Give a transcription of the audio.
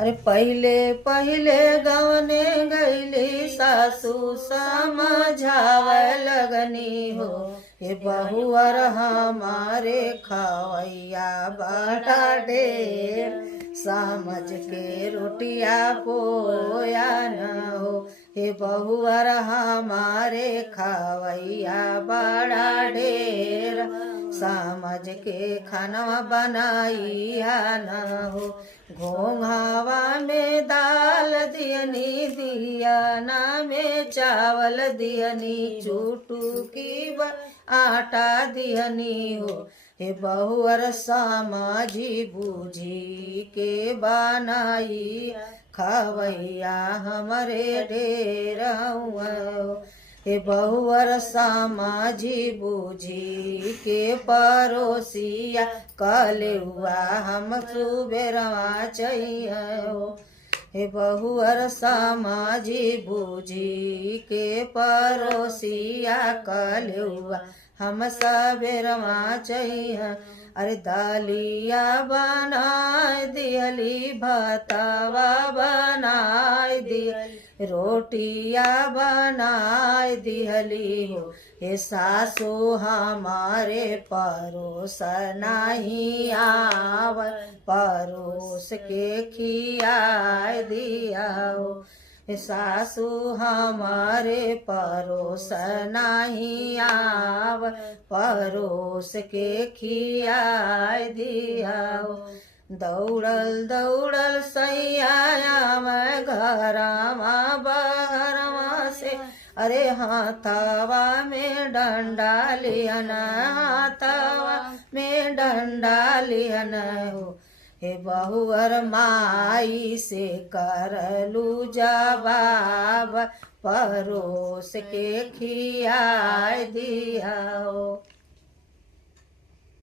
अरे पहिले पहिले गवने गईली सासू समझावे लगनी हो, ये बहुअर हमारे खवैया बड़ा ढेर, समझ के रोटिया पोया न हो, हे बहुअर हमारे खवैया बड़ा ढेर, समझ के खाना बनाइया न हो। घोंघावा में दाल दियनी, दियाना में चावल दियनी, चुटकी आटा दियनी हो, हे बहुअर समझी बूझी के बनाई खवैया हमरे ढेर हो, हे बहुअर समझी बूझी के परोसिया कलेउआ हम सुबेरवा चाहिए हो, हे बहुअर समझी बूझी के परोसिया कलेउआ हम सबेरवा चाहिए। अरे दालिया बनाए दियली, भातवा बनाए दियली, रोटिया बनाए दियली हो, हे सासू हमारे परोस नहीं आव, परोस के खियाए दिया हो, हे सासू हमारे परोस नहीं आव, परोस के खियाए दिया हो। दौड़ल दौड़ल सैया मैं घरमा बहरवा से, अरे हाथवा में डंडा लियन, हाथवा में डंडा लियन हो, हे बहुअर माई से करलू जवाब, परोस के खियाए दिया हो।